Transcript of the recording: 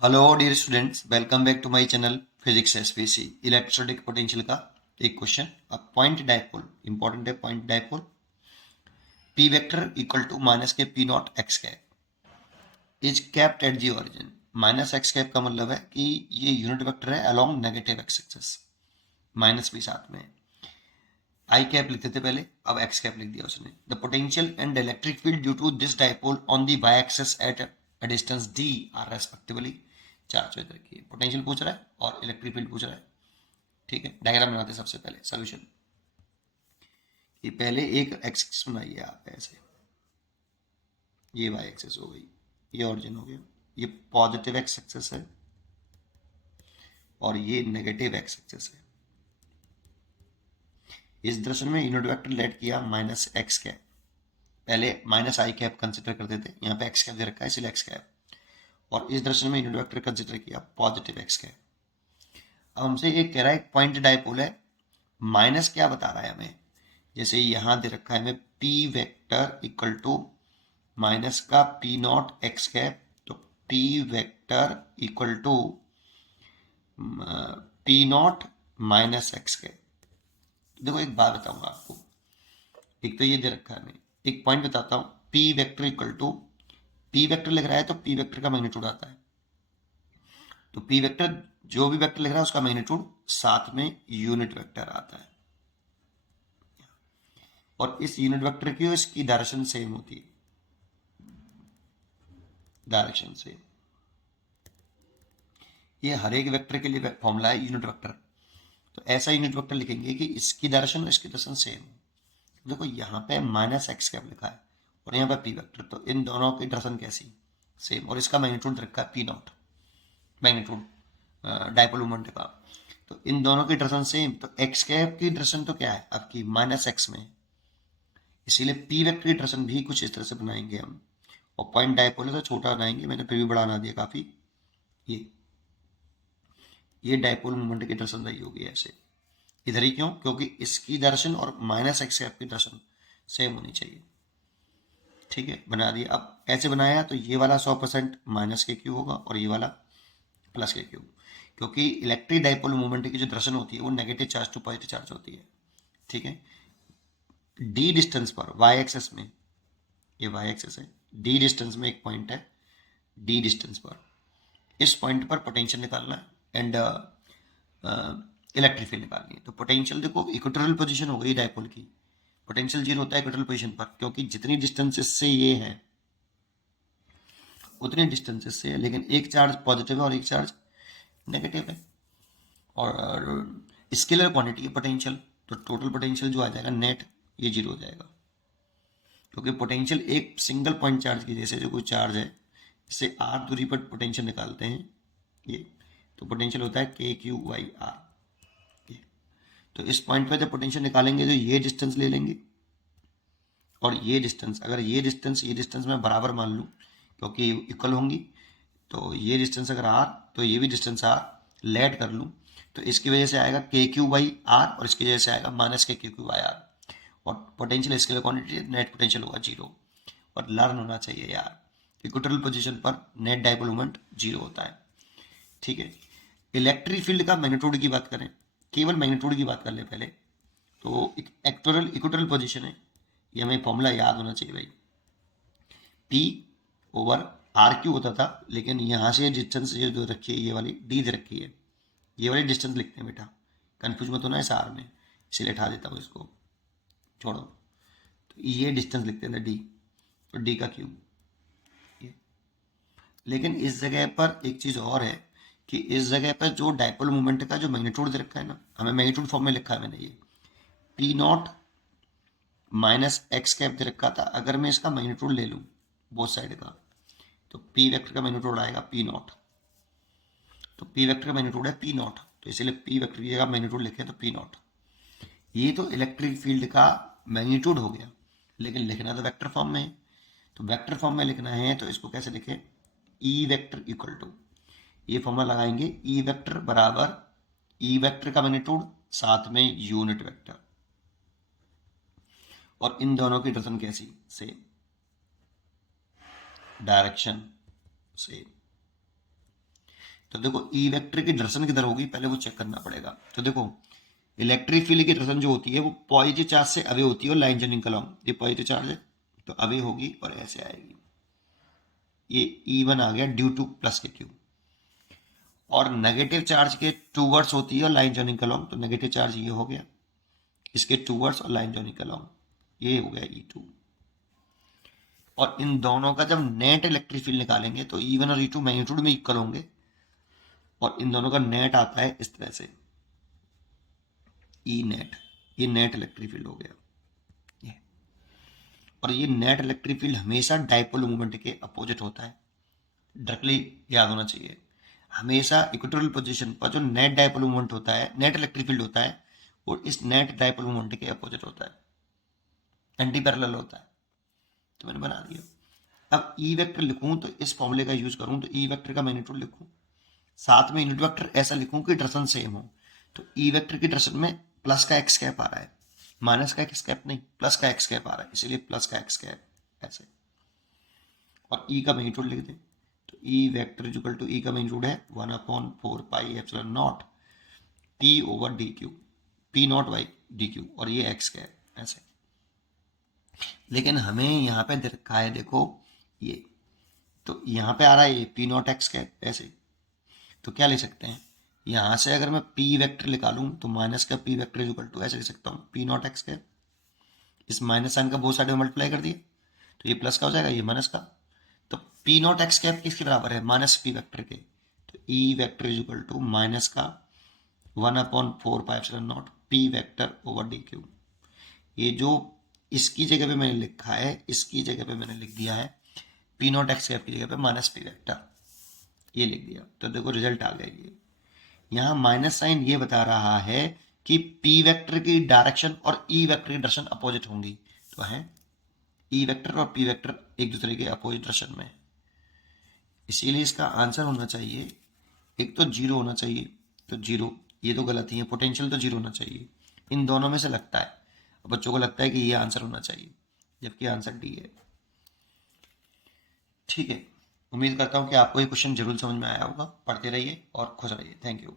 Hello dear students, welcome back to my channel physics SPC. Electrostatic potential का एक question. अब point dipole important है। Point dipole P vector equal to minus के P not X cap is kept at the origin. Minus X cap का मतलब है कि ये यूनिट वेक्टर है along negative X axis, minus भी साथ में। आई कैप लिखते थे पहले, अब एक्स कैप लिख दिया उसने। The potential and electric field due to this dipole on the Y axis at a distance D R respectively. Charge vector की पोटेंशियल पूछ रहा है और इलेक्ट्रिक फील्ड पूछ रहा है। ठीक है, डायग्राम बनाते हैं सबसे पहले सोल्यूशन। ये पहले एक एक्सिस बनाइए आप ऐसे, ये वाई एक्सिस हो गई, ये ऑरिजिन हो गया, ये पॉजिटिव एक्स एक्सिस है और ये नेगेटिव एक्स एक्सिस है। इस दर्शन में यूनिट वेक्टर लेट किया माइनस एक्स कैप। पहले माइनस आई कैप कंसिडर करते थे, यहाँ पे एक्स कैप दे रखा है इसलिए एक्स कैप। और इस दर्शन में यूनिट वेक्टर कंसिडर किया पॉजिटिव एक्स कैप। अब हमसे ये कह रहा है पॉइंट डायपोल है, माइनस क्या बता रहा है हमें। जैसे यहां दे रखा है हमें P vector equal to minus का पी नॉट एक्स कैप, तो P vector equal to P not minus X cap. देखो एक बात बताऊंगा आपको, एक तो ये दे रखा है, मैं एक पॉइंट बताता हूँ। P vector equal to, P vector लिख रहा है तो पी वेक्टर का मैग्नीट्यूड आता है। तो पी वेक्टर जो भी वेक्टर लिख रहा है उसका मैग्नीट्यूड साथ में यूनिट वेक्टर आता है। और इस यूनिट वेक्टर की इसकी डायरेक्शन सेम होती है, डायरेक्शन सेम। ये हर एक वेक्टर के लिए फॉर्मूला है यूनिट वेक्टर। तो ऐसा यूनिट वेक्टर लिखेंगे कि इसकी डायरेक्शन और इसकी डायरेक्शन सेम। देखो यहाँ पे माइनस एक्स कैप लिखा है और यहाँ पे पी वेक्टर, तो इन दोनों की डायरेक्शन कैसी, सेम। और इसका मैग्नीट्यूड रखा है P not, magnitude dipole moment का। तो इन दोनों की डायरेक्शन सेम, तो एक्स कैप की डायरेक्शन तो क्या है आपकी माइनस एक्स में, इसीलिए पी वेक्टर की डायरेक्शन भी कुछ इस तरह से बनाएंगे हम। और पॉइंट डायपोल है तो छोटा बनाएंगे, मैंने फिर भी बड़ा बना दिया काफी। ये ये डायपोल मोमेंट की डायरेक्शन रही होगी ऐसे इधर ही। क्यों? क्योंकि इसकी डायरेक्शन और माइनस एक्स कैप की डायरेक्शन सेम होनी चाहिए। ठीक है, बना दिया। अब ऐसे बनाया तो ये वाला 100% माइनस के क्यू होगा और ये वाला प्लस के क्यू, क्योंकि इलेक्ट्रिक डायपोल मूवमेंट की जो डायरेक्शन होती है वो negative charge to positive charge होती है। ठीक है, डी डिस्टेंस पर वाई एक्सेस में, ये वाई एक्सेस है, डी डिस्टेंस में एक पॉइंट है, डी डिस्टेंस पर इस पॉइंट पर पोटेंशियल निकालना है एंड इलेक्ट्रिक फील्ड निकालनी है। तो पोटेंशियल देखो इक्वेटोरियल पोजीशन हो गई डायपोल की, पोटेंशियल जीरो होता है इक्वेटोरियल पोजीशन पर, क्योंकि जितनी डिस्टेंस इससे ये है उतनी डिस्टेंस इससे है, लेकिन एक चार्ज पॉजिटिव है और एक चार्ज नेगेटिव है। और स्केलर क्वांटिटी है पोटेंशियल, तो टोटल पोटेंशियल जो आ जाएगा नेट, ये जीरो हो जाएगा। क्योंकि पोटेंशियल एक सिंगल पॉइंट चार्ज की, जैसे जो कोई चार्ज है इससे आर दूरी पर पोटेंशियल निकालते हैं ये, तो पोटेंशियल होता है के क्यू वाई आर। तो इस पॉइंट पर जब पोटेंशियल निकालेंगे तो ये डिस्टेंस ले लेंगे और ये डिस्टेंस, अगर ये डिस्टेंस मैं बराबर मान लूँ क्योंकि इक्वल होंगी, तो ये डिस्टेंस अगर आर तो ये भी डिस्टेंस आर लेट कर लूँ, तो इसकी वजह से आएगा के क्यू बाई आर और इसकी वजह से आएगा माइनस के क्यू बाई आर। और potential scalar quantity, net potential होगा जीरो। और लर्न होना चाहिए यार, इक्वेटोरियल पोजीशन पर नेट डायपोल मोमेंट जीरो होता है। ठीक है, इलेक्ट्रिक फील्ड का मैग्नीट्यूड की बात करें, केवल मैग्नीट्यूड की बात कर ले पहले, तो इक्वेटोरियल इक्वेटोरियल पोजीशन है, ये हमें फॉर्मूला याद होना चाहिए भाई। पी ओवर आर क्यू होता था, लेकिन यहाँ से डिस्टेंस ये जो रखी है ये वाली डी दे रखी है, ये वाली डिस्टेंस लिखते हैं बेटा, कन्फ्यूज मत होना इस आर में, इसीलिए हटा देता हूँ इसको, छोड़ो। तो ये डिस्टेंस लिखते हैं डी, तो डी का क्यूब। लेकिन इस जगह पर एक चीज़ और है कि इस जगह पर जो डायपोल मोमेंट का जो मैग्नीट्यूड दे रखा है ना, हमें मैग्नीट्यूड फॉर्म में लिखा है मैंने, ये P not minus X cap दे रखा था। अगर मैं इसका मैग्नीट्यूड ले लूँ बोथ साइड का, तो पी वेक्टर का मैग्नीट्यूड आएगा पी नॉट, तो पी वेक्टर का मैग्नीट्यूड है पी नॉट, तो इसीलिए पी वेक्टर की जगह मैग्नीट्यूड लिखे तो पी नॉट। ये तो इलेक्ट्रिक फील्ड का मैग्नीट्यूड हो गया, लेकिन लिखना तो वेक्टर फॉर्म में है। तो वेक्टर फॉर्म में लिखना है तो इसको कैसे लिखें, ई वेक्टर इक्वल टू, ये फॉर्मूला लगाएंगे ई वेक्टर बराबर ई वेक्टर का मैग्नीट्यूड साथ में यूनिट वेक्टर, और इन दोनों की डायरेक्शन कैसी, सेम, डायरेक्शन सेम। तो देखो ई वेक्टर की डायरेक्शन किधर होगी पहले वो चेक करना पड़ेगा। तो देखो इलेक्ट्रिक फील्ड की डायरेक्शन जो होती है वो पॉजिटिव चार्ज से अवे होती है और लाइन जर्निंग अलॉन्ग, ये पॉजिटिव चार्ज है तो अवे होगी और ऐसे आएगी। ये E1 आ गया ड्यू टू प्लस के क्यू। और नेगेटिव चार्ज के टूवर्ड्स होती है और लाइन जर्निंग अलॉन्ग, तो नेगेटिव चार्ज ये हो गया इसके टूवर्ड्स और लाइन जर्निंग अलॉन्ग, ये हो गया E2। और इन दोनों का जब नेट इलेक्ट्रिक फील्ड निकालेंगे तो E1 और E2 मैग्नीट्यूड में इक्वल होंगे और इन दोनों का नेट आता है इस तरह से ई नेट, ये नेट इलेक्ट्रिक फील्ड हो गया ये। और ये नेट इलेक्ट्रिक फील्ड हमेशा डाइपोल मूवमेंट के अपोजिट होता है, डायरेक्टली याद होना चाहिए। हमेशा इक्वेटोरियल पोजीशन पर जो नेट डाइपोल मूवमेंट होता है, नेट इलेक्ट्रिक फील्ड होता है, वो इस नेट डाइपोल मूवमेंट के अपोजिट होता है, एंटी पैरेलल होता है। तो मैंने बना दिया। अब ई वेक्टर लिखूं तो इस फॉर्मूले का यूज करूं तो ई वेक्टर का मैग्नीट्यूड लिखूं, साथ में यूनिट वेक्टर ऐसा लिखूं कि डायरेक्शन सेम हो। तो ई वेक्टर की डायरेक्शन में प्लस का एक्स कैप आ रहा है, माइनस का एक्स कैप नहीं, प्लस का एक्स कैप आ रहा है, इसीलिए प्लस का एक्स कैप ऐसे। और ई का मैग्नीट्यूड लिख दें तो ई वेक्टर इक्वल टू ई का मैग्नीट्यूड है 1/4 pi epsilon nought P over D Q, P not by D Q, और ये एक्स कैप ऐसे। लेकिन हमें यहाँ पे रखा है देखो ये, तो यहाँ पे आ रहा है ये पी नॉट एक्स कैप ऐसे। तो क्या ले सकते हैं, यहाँ से अगर मैं पी वेक्टर निकालूं तो माइनस का पी वेक्टर इक्वल टू ऐसे लिख सकता हूँ पी नॉट एक्स कैप, इस माइनस साइन का बोथ साइड में मल्टीप्लाई कर दिए तो ये प्लस का हो जाएगा, ये माइनस का। तो पी नॉट एक्स कैप किसके बराबर है, माइनस पी वेक्टर के। तो E vector is equal to minus का 1/4 pi epsilon nought P vector over D cube. ये जो इसकी जगह पे मैंने लिखा है, इसकी जगह पे मैंने लिख दिया है पी नॉट एक्स कैप की जगह पे माइनस पी वेक्टर, ये लिख दिया। तो देखो रिजल्ट आ गया ये। यहाँ माइनस साइन ये बता रहा है कि पी वेक्टर की डायरेक्शन और ई वेक्टर की डायरेक्शन अपोजिट होंगी। तो है ई वेक्टर और पी वेक्टर एक दूसरे के अपोजिट डायरेक्शन में, इसीलिए इसका आंसर होना चाहिए एक तो जीरो होना चाहिए, तो जीरो, ये तो गलत ही है, पोटेंशियल तो जीरो होना चाहिए। इन दोनों में से लगता है, बच्चों को लगता है कि ये आंसर होना चाहिए, जबकि आंसर डी है। ठीक है, उम्मीद करता हूँ कि आपको ये क्वेश्चन जरूर समझ में आया होगा। पढ़ते रहिए और खुश रहिए। Thank you.